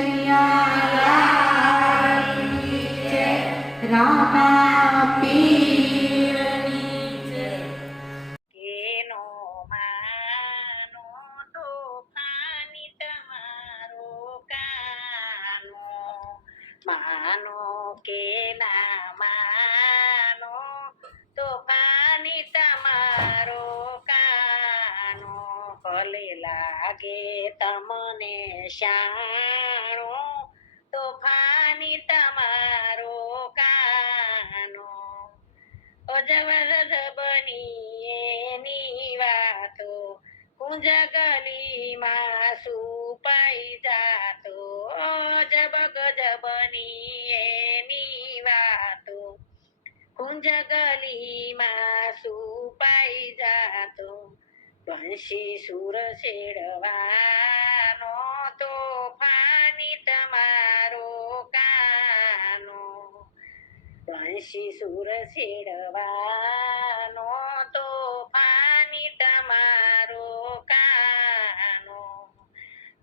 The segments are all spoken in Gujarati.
કનૈયા રામા પીરની જય. કેનો માનો તોફાની તમારો કાનો, માનો કે ના માનો તોફાની તમારો કાનો, ભલે લાગે તમને શાણો તોફાની તમારો કાનો, અજબ બની એની વાતો કુંજ ગલીમાં છુપાઈ જાતો, અજબ ગજબની એની વાતો કુંજ ગલીમાં છુપાઈ જાતો, બંશી સુર છેડવાનો તોફાની તમારો કાનો, બંશી સુર છેડવાનો તોફાની તમારો કાનો,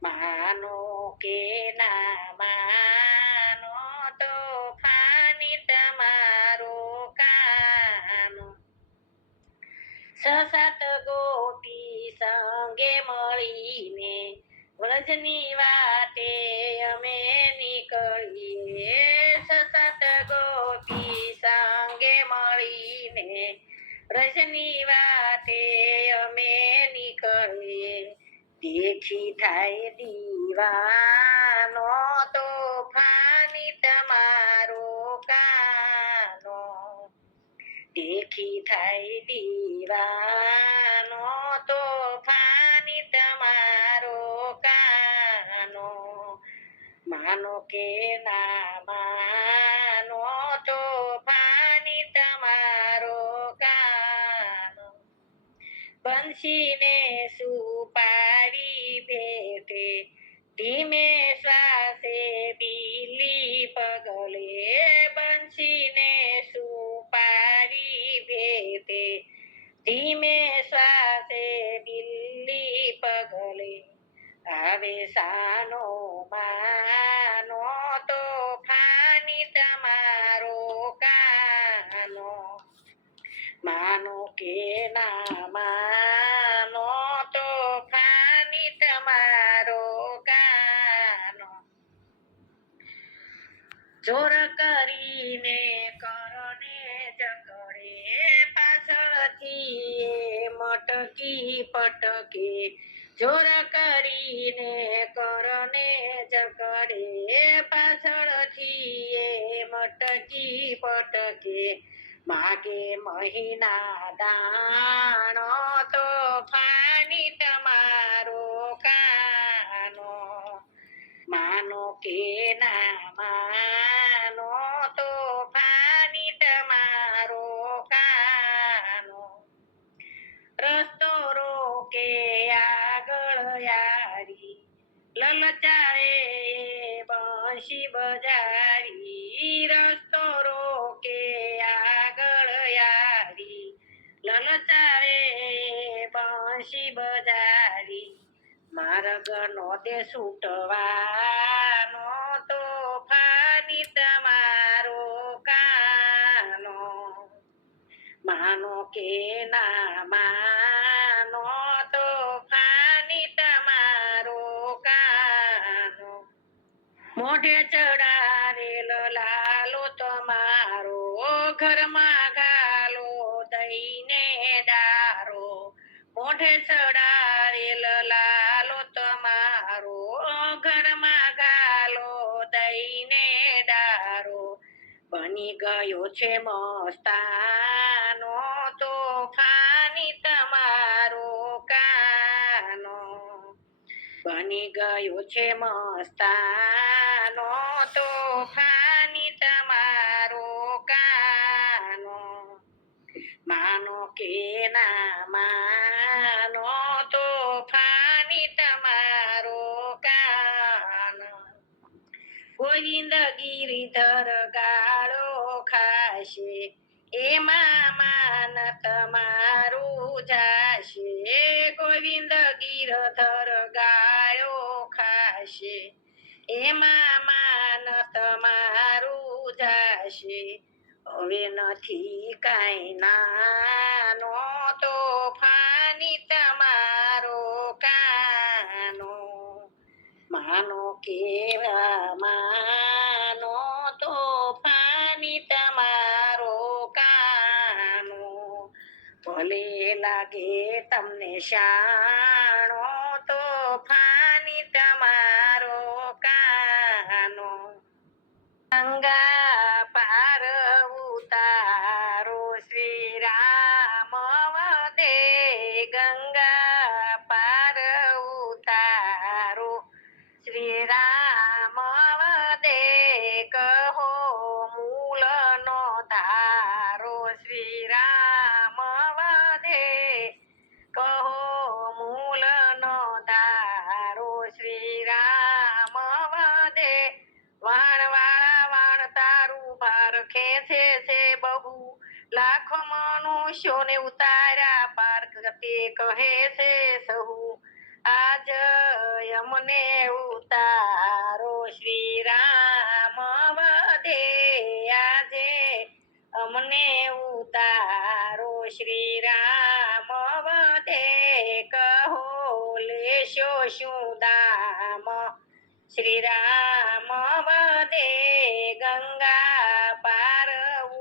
માનો કે ના માનો તોફાની તમારો કાનો, સાત ગોપી સંગે મળીને વ્રજની વાટે અમે નીકળીએ, સાત ગોપી સંગે મળીને વ્રજની વાટે અમે નીકળીએ, દેખી થાય દીવાનો તોફાની તમારો કાનો, દેખી થાય દીવાનો તોફાની તમારો કાનો, માનો કે ના માનો તોફાની તમારો કાનો, બંશીને સુપારી ભેટે ધીમે શ્વાસે બીલી પગલે, બંશીને સુપારી ભેટે ધીમે શ્વાસે બિલ્લી પગલે, આવે સાનો માનો તોફાની તમારો કાનો, માનો કે ના માનો તોફાની તમારો કાનો, જોર કરીને કરને જકડે પાછળથી મટકી પટકે, જોર કરીને કરને જકડે પાછળથી મટકી પટકે, માગે મહિના દાણો તોફાની તમારો કાનો, માનો કે ના માનો તોફાની તમારો કાનો, રસ્તો રોકે આગળ યારી લલચાવે બંશી બજારી, રસ્તો રોકે આગળ યારી લલચાવે બંશી બજારી, માર્ગ નો તે છૂટવાનો તોફાની તમારો કાનો, માનો કે ના માનો તોફાની તમારો કાનો, મોઢે ચડાવેલ લાલો તમારો ઘરમાં ઘાલો દઈને દારો, મોઢે ચડાવેલ લાલો તમારો ઘરમાં ઘાલો દઈને દારો, બની ગયો છે મસ્તાનો તોફાની તમારો કાનો, બની ગયો છે મસ્તાનો તોફાની તમારો કાનો, માનો કે ના માનો તોફાની તમારો કાનો, ગોવિંદ ગિરિધર ગાળો ખાશે એમાં માન તમારું જાશે, ગોવિંદ ગિરધર ગાળો ખાશે એમાં માન તમારું જાશે હવે નથી કાંઈ નાનો તોફાની તમારો કાનો માનો કેવા માનો તોફાની તમારો કાનો ભલે લાગે તમને શાણો તોફાની તમારો કાનો ગંગા પાર ઉતારો શ્રી રામ વદે ગંગા પાર ઉતારો શ્રી રામ વદે કહો મૂલ નો ધારો શ્રી રામ વદે કહો મૂલ નો ધારો શ્રી રામ વદે વાણવાળા વાણ તારું ભાર ખેંચે છે બહુ લાખો મનુષ્યોને ઉતાર્યા પાર તે કહે છે સહુ આજ અમને ઉતારો શ્રી રામ વદે આજે અમને ઉતારો શ્રી રામ વદે કહો લેશો શું દામ શ્રી રામ વદે ગંગા પાર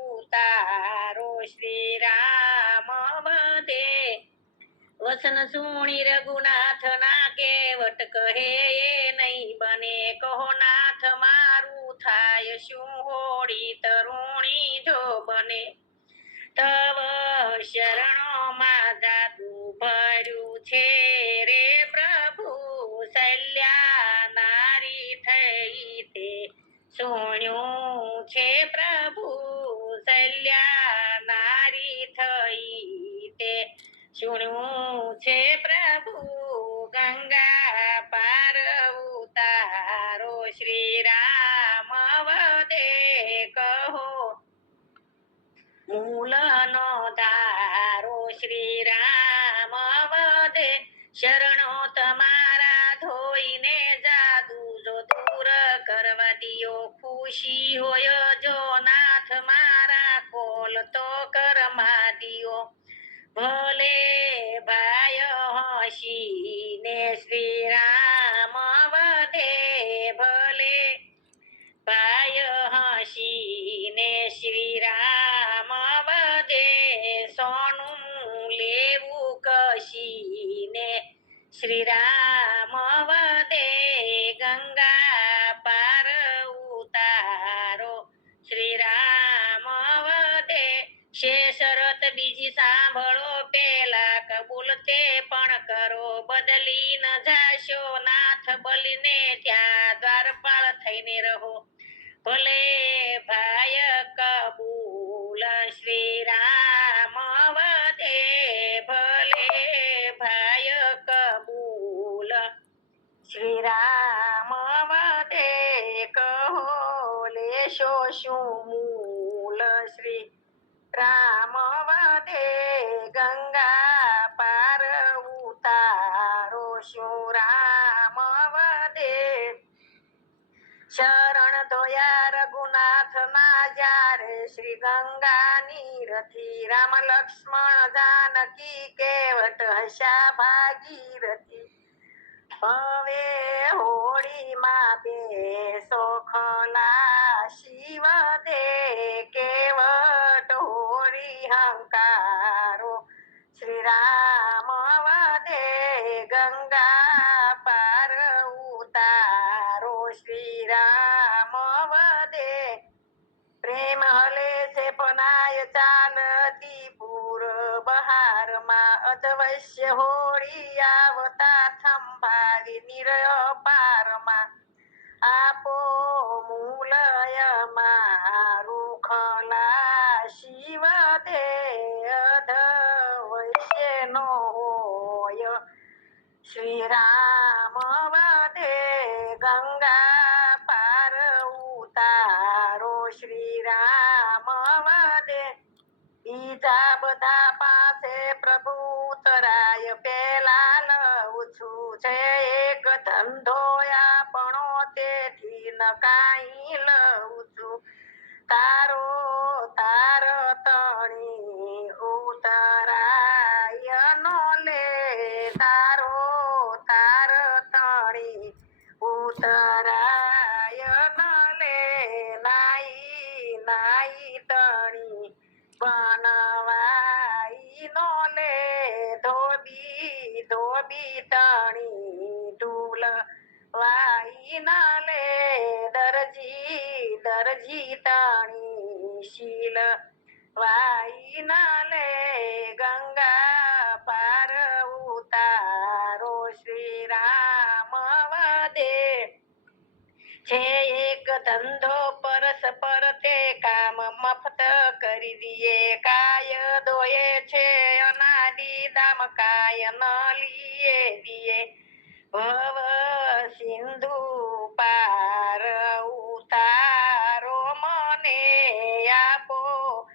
ઉતારો શ્રી રામ વદે વસન સુણી રઘુનાથ ના કેવટ કહે એ નહીં બને કહો નાથ મારું થાય શું હોડી તરુણી જો બને તવ શરણોમાં જાદુ ભર્યું છે રે પ્રભુ શલ્યા નારી થઈ તે સોણ્યું છે પ્રભુ શલ્યા નારી થઈ તે સુણ્યું છે પ્રભુ ગંગા પાર ઉતારો શ્રી રામ વદે કહો મૂલનો ધારો શ્રી રામ વદે શરણો તમારા ધોઈને જાદુ જો દૂર કરવા દિયો ખુશી હોય જો નાથ મારા કોલ તો કરમાં દિયો ભલે ભાય હસીને શ્રી રામ વદે ભલે ભાય હસીને શ્રી રામ વદે સોનું લેવું કશીને શ્રી રામ વદે ગંગા પાર ઉતારો શ્રી રામ વદે છે શરત બીજી સાંભળો પેલા કબૂલ તે પણ કરો બદલી ન જાશો નાથ બલીને ત્યાં દ્વારપાળ થઈને રહો ભલે ભાય કબૂલ શ્રી રામ વદે ભલે ભાય કબૂલ શ્રી રામ વદે કહો લેશો શું મૂલ શ્રી રામ વદે ગંગા પાર ઉતારો શું રામ વદે શરણ ધોયા રઘુનાથ ના જ્યારે શ્રી ગંગાની રથી રામ લક્ષ્મણ જાનકી કેવટ હસા ભાગીરથી હવે હોળીમાં બેસો ખલાસી વદે કેવટ હોળી હંકારો શ્રી રામ વદે ગંગા પાર ઉતારો શ્રી રામ વદે પ્રેમ હલે છે પનાય ચાલતી પૂર બહારમાં અધવશ્ય હોળી આવતા થંભાવી નિરય પારમાં આપો મૂલય મારું ખલાસી વદે અધવશ્ય નો હોય શ્રી રામ વદે ગંગા પાર ઉતારો શ્રી રામ વદે બીજા બધા પાસે પ્રભુ તરાય પેલા લઉં છું છે એક ધંધો આપણો તેથી કાંઈ લઉં છું તારો તાર તણી ઉતરાય નો લે તારો તાર તણી ઉતરાય ન લે નાઈ નાઈ તણી બનવાઈ નો લે ધોબી ધોબી તણી ઢૂલ વાઈ ના લે દરજી દરજી તણી શીલ વાઈ ના લે ગંગા પાર ઉતારો શ્રી રામ વદે છે એક ધંધો પરસ્પર તે કામ મફત કરી દીએ કાયદોએ છે અનાદિ દામ કાય ન લીએ દીએ ભવ સિંધુ પાર ઉતારો મને આપો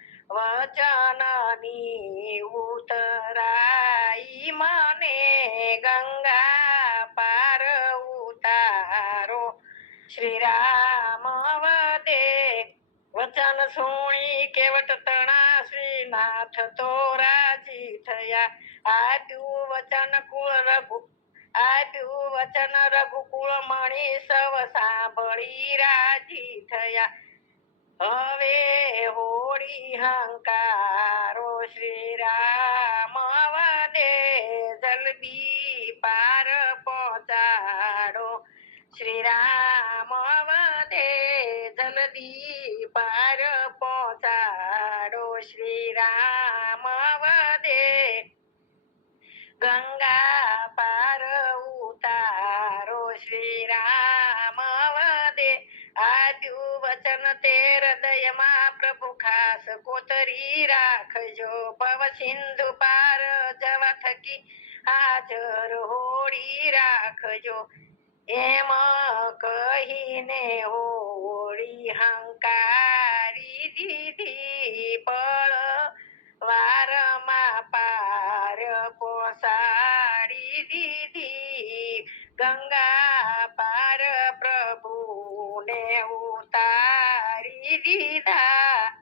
વચનની ઉતરાઈ મને ગંગા પાર ઉતારો શ્રી રામ વદે વચન સુણી કેવટ તણા શ્રીનાથ તો રાજી થયા આપ્યું વચન કુળ રઘુ આપ્યું વચન રઘુકુળ મણી સવ સાંભળી રાજી થયા હવે હોળી હંકારો શ્રી રામ વદે જલ્દી પાર પહોંચાડો શ્રી રામ વદે જલ્દી પાર પહોંચાડો શ્રી રામ વદે ગંગા પાર ઉતારો શ્રી રામ વદે આપ્યું વચન તે હૃદયમાં પ્રભુ ખાસ કોતરી રાખજો ભવ સિંધુ પાર જવા થકી હાજર હોળી રાખજો એમ કહીને હોળી હંકારી દીધી પળ વારમાં પાર પોસાડી દીધી ગંગા પાર પ્રભુને ઉતારી દીધા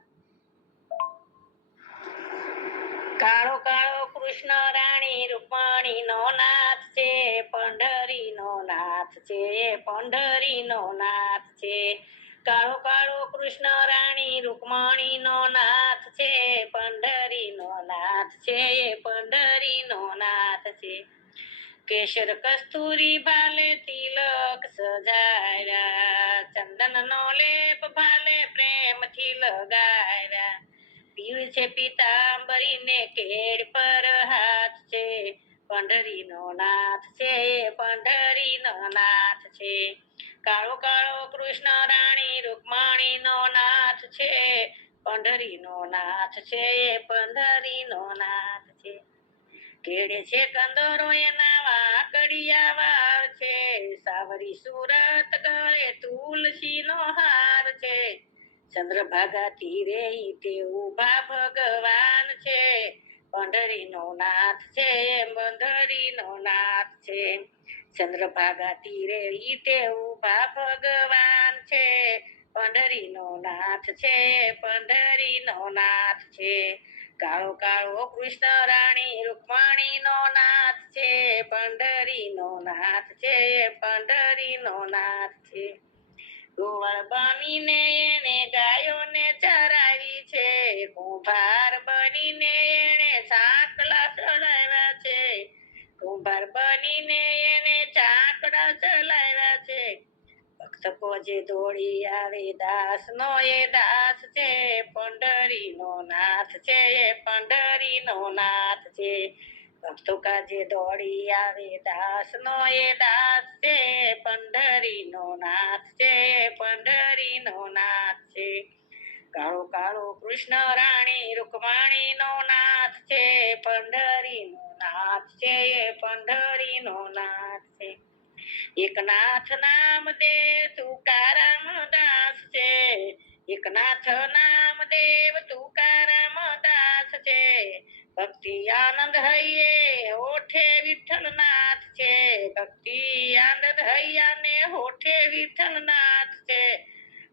કાળો કાળો કૃષ્ણ રાણી રૂકમણી નો નાથ છે પંઢરી નો નાથ છે પંઢરી નો નાથ છે કાળો કાળો કૃષ્ણ રાણી રૂકમણી નો નાથ છે પંઢરી નો નાથ છે પંઢરી નો નાથ છે કેસર કસ્તુરી ભાલે તિલક સજાવ્યા ચંદન નો લેપ ભાલે પ્રેમથી લગાવ્યા પીળ છે પીતાંબરી ને કેડ પર હાથ છે પંઢરી નો નાથ છે પંઢરી નો નાથ છે કાળો કાળો કૃષ્ણ રાણી રૂકમણી નો નાથ છે પંઢરી નો નાથ છે પંઢરી નો નાથ છે કેડે છે કંદરો એના વાકડિયા વાર છે સાવરી સુરત ગળે તુલસી નો હાર છે ચંદ્રભાગા તીરે તે ઉભા ભગવાન છે પંઢરી નો નાથ છે પંઢરી નો નાથ છે ચંદ્રભાગા તીરે તે ઉભા ભગવાન છે પંઢરી નો નાથ છે પંઢરી નો નાથ છે કાળો કાળો કૃષ્ણ રાણી રૂકમણી નો નાથ છે પંઢરી નો નાથ છે પંઢરી નો નાથ છે ગોવાળ બનીને એને ગાયોને ચરાવી છે કુંભાર બનીને એને ચાકડા ચડાવ્યા છે કુંભાર બનીને એને ચાકડા ચલાવ્યા છે ભક્ત જે દોડી આવે દાસ નો એ દાસ છે પંઢરી નો નાથ છે પંઢરી નો નાથ છે ભક્તો કાજે દોડી આવે દાસ નો એ દાસ છે પંઢરી નો નાથ છે પંઢરી નો નાથ છે કાળો કાળો કૃષ્ણ રાણી રૂકમણી નો નાથ છે પંઢરી નો નાથ છે પંઢરી નો નાથ છે એકનાથ નામ દે તુકારામ દાસ છે એકનાથ નામ દેવ તુકારામ દાસ છે ભક્તિ આનંદ હૈયે હોઠે વિઠ્ઠલનાથ છે ભક્તિ આનંદ હૈયા ને હોઠે વિઠ્ઠલનાથ છે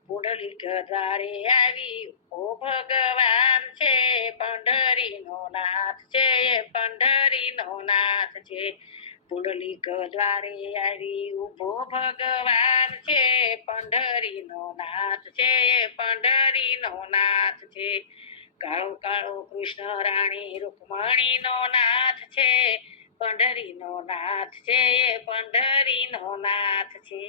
પુંડલીક દ્વારે આવી ઓ ભગવાન છે પંઢરીનો નાથ છે પંઢરીનો નાથ છે પુંડલીક દ્વારે આવી ઉભો ભગવાન છે પંઢરીનો નાથ છે પંઢરીનો નાથ છે કાળો કાળો કૃષ્ણ રાણી રૂકમણીનો નાથ છે પંઢરીનો નાથ છે પંઢરીનો નાથ છે